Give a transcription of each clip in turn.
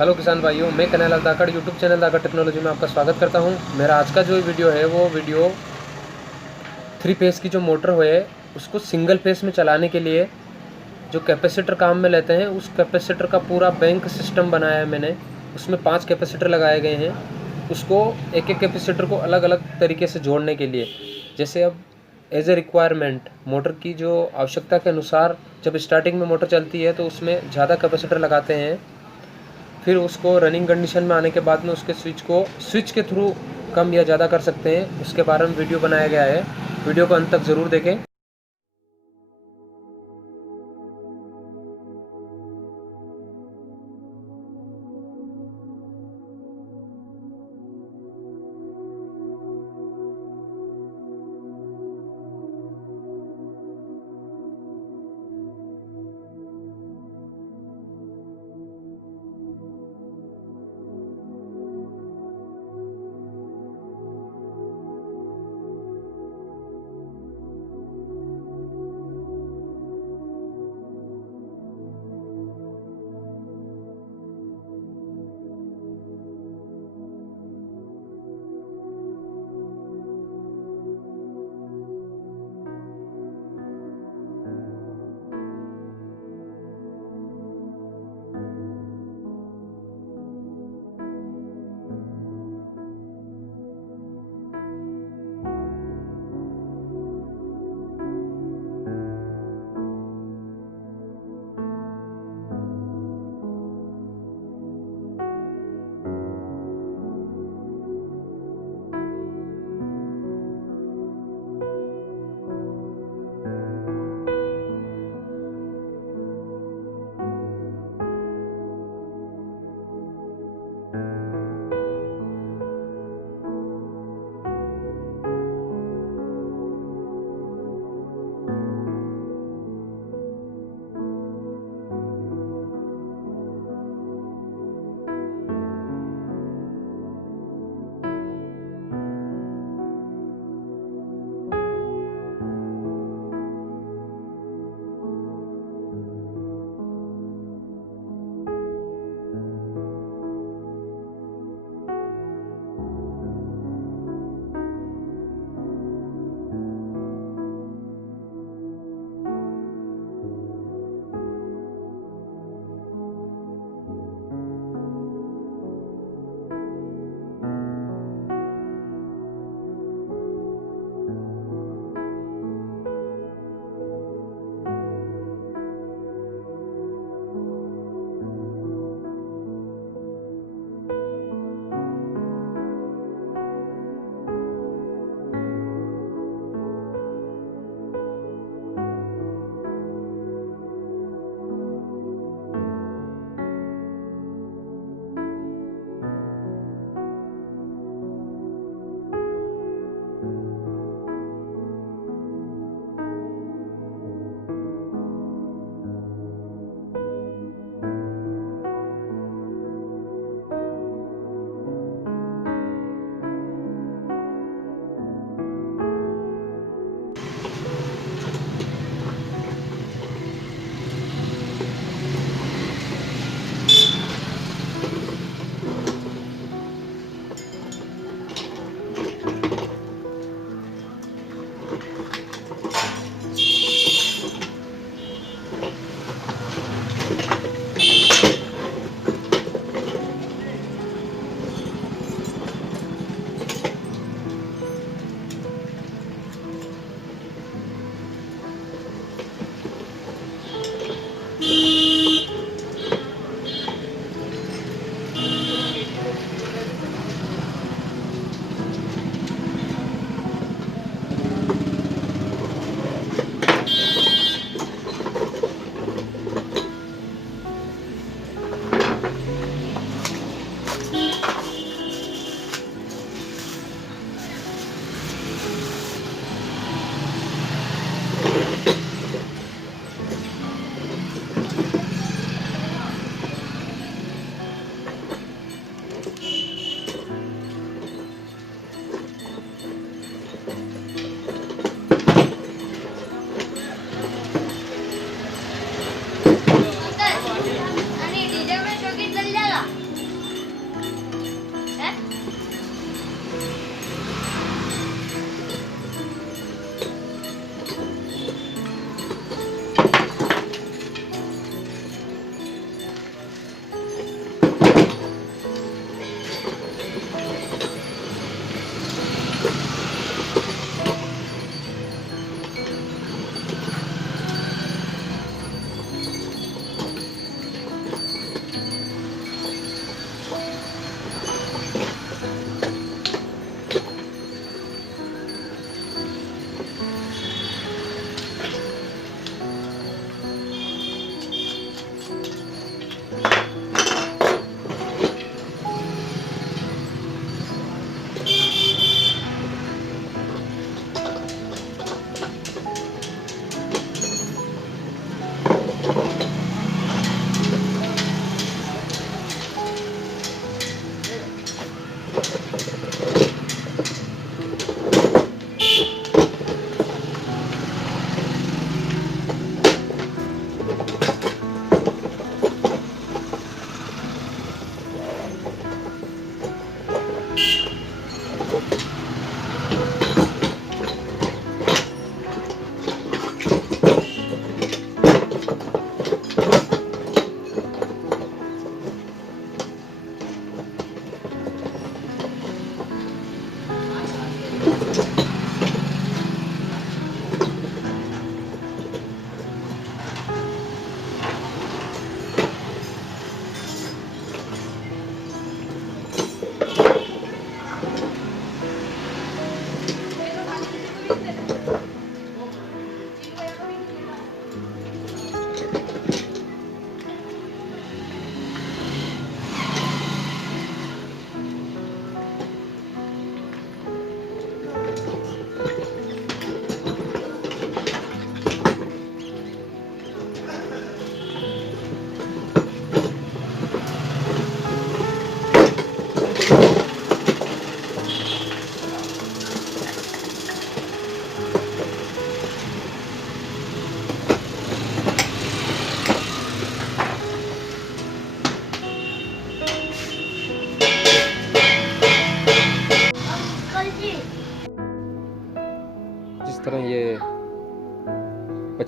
Hello किसान भाइयों, मैं कन्हैयालाल धाकड़ यूट्यूब चैनल धाकड़ टेक्नोलॉजी में आपका स्वागत करता हूं। मेरा आज का जो वीडियो है वो वीडियो 3 फेस की जो मोटर है उसको सिंगल फेस में चलाने के लिए जो कैपेसिटर काम में लेते हैं उस कैपेसिटर का पूरा बैंक सिस्टम बनाया है मैंने। उसमें 5 कैपेसिटर लगाए गए हैं। उसको एक एक कैपेसिटर को अलग अलग तरीके से जोड़ने के लिए, जैसे अब एज ए रिक्वायरमेंट मोटर की जो आवश्यकता के अनुसार जब स्टार्टिंग में मोटर चलती है तो उसमें ज़्यादा कैपेसिटर लगाते हैं। फिर उसको रनिंग कंडीशन में आने के बाद में उसके स्विच के थ्रू कम या ज़्यादा कर सकते हैं। उसके बारे में वीडियो बनाया गया है। वीडियो को अंत तक ज़रूर देखें।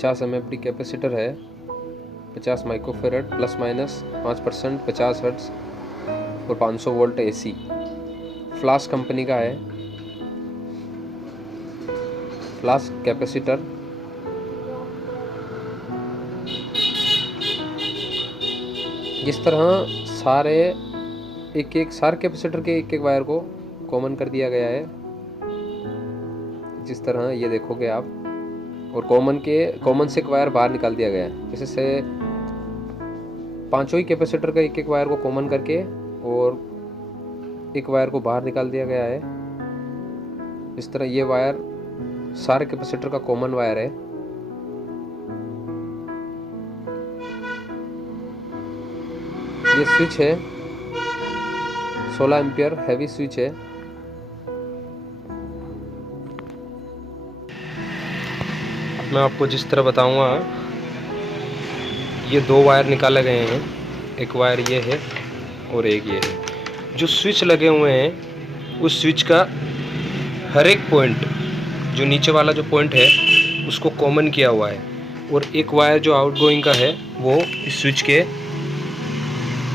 50 mFD कैपेसिटर है, 50 माइक्रोफेरेड प्लस माइनस 5%, 50 हर्ट्ज और 500 वोल्ट AC। फ्लास्क कंपनी का है फ्लास्क कैपेसिटर। जिस तरह सारे कैपेसिटर के एक वायर को कॉमन कर दिया गया है, जिस तरह ये देखोगे आप, और कॉमन से एक वायर बाहर निकाल दिया गया है। जैसे से पांचों ही कैपेसिटर का एक वायर को कॉमन करके और एक वायर को बाहर निकाल दिया गया है। इस तरह ये वायर सारे कैपेसिटर का कॉमन वायर है। ये स्विच है 16 एम्पियर हैवी स्विच है। मैं आपको जिस तरह बताऊंगा, ये 2 वायर निकाले गए हैं, एक वायर ये है और एक ये है। जो स्विच लगे हुए हैं उस स्विच का हर एक पॉइंट, जो नीचे वाला जो पॉइंट है उसको कॉमन किया हुआ है, और एक वायर जो आउटगोइंग का है वो इस स्विच के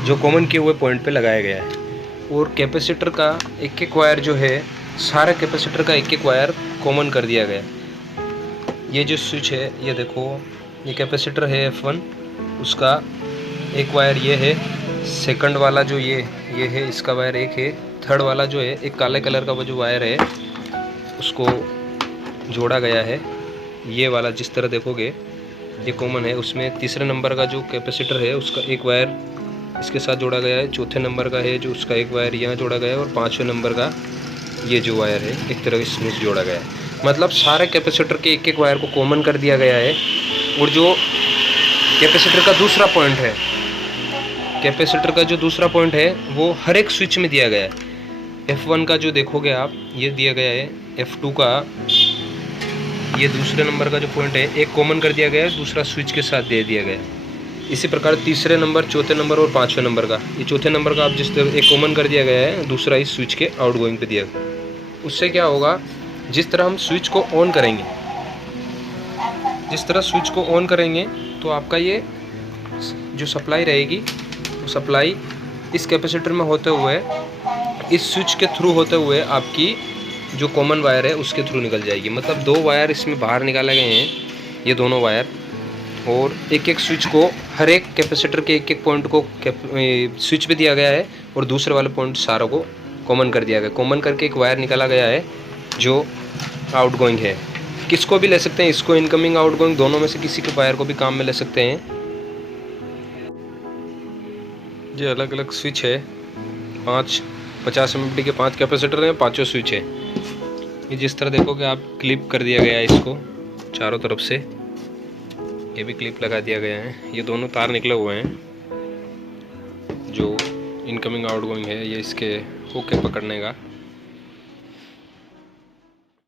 जो कॉमन किए हुए पॉइंट पे लगाया गया है। और कैपेसिटर का एक वायर जो है, सारे कैपेसिटर का एक वायर कॉमन कर दिया गया है। ये जो स्विच है, ये देखो, ये कैपेसिटर है F1, उसका एक वायर ये है, सेकंड वाला जो ये है इसका वायर एक है, थर्ड वाला जो है एक काले कलर का वो जो वायर है उसको जोड़ा गया है। ये वाला जिस तरह देखोगे ये कॉमन है, उसमें तीसरे नंबर का जो कैपेसिटर है उसका एक वायर इसके साथ जोड़ा गया है, चौथे नंबर का है जो उसका एक वायर यहाँ जोड़ा गया है, और 5वें नंबर का ये जो वायर है एक तरह इसमें जोड़ा गया है। मतलब सारे कैपेसिटर के एक वायर को कॉमन कर दिया गया है। और जो कैपेसिटर का दूसरा पॉइंट है, कैपेसिटर का जो दूसरा पॉइंट है वो हर एक स्विच में दिया गया है। F1 का जो देखोगे आप ये दिया गया है, F2 का ये दूसरे नंबर का जो पॉइंट है एक कॉमन कर दिया गया है, दूसरा स्विच के साथ दे दिया गया है। इसी प्रकार तीसरे नंबर, चौथे नंबर और 5वें नंबर का, ये चौथे नंबर का आप जिस तरह एक कॉमन कर दिया गया है, दूसरा इस स्विच के आउटगोइंग पे दिया गया। उससे क्या होगा, जिस तरह हम स्विच को ऑन करेंगे, जिस तरह स्विच को ऑन करेंगे तो आपका ये जो सप्लाई रहेगी वो सप्लाई इस कैपेसिटर में होते हुए, इस स्विच के थ्रू होते हुए आपकी जो कॉमन वायर है उसके थ्रू निकल जाएगी। मतलब 2 वायर इसमें बाहर निकाले गए हैं, ये दोनों वायर, और एक स्विच को हर एक कैपेसिटर के एक पॉइंट को स्विच पे दिया गया है, और दूसरे वाले पॉइंट सारों को कॉमन कर दिया गया। कॉमन करके एक वायर निकाला गया है जो आउटगोइंग है। किसको भी ले सकते हैं, इसको इनकमिंग आउटगोइंग दोनों में से किसी के वायर को भी काम में ले सकते हैं। ये अलग अलग स्विच है, 50 mFD के 5 कैपेसिटर हैं, 5 स्विच है। ये जिस तरह देखोगे आप, क्लिप कर दिया गया है इसको चारों तरफ से, ये भी क्लिप लगा दिया गया है। ये दोनों तार निकले हुए हैं जो इनकमिंग आउटगोइंग है, ये इसके हुक है पकड़ने का।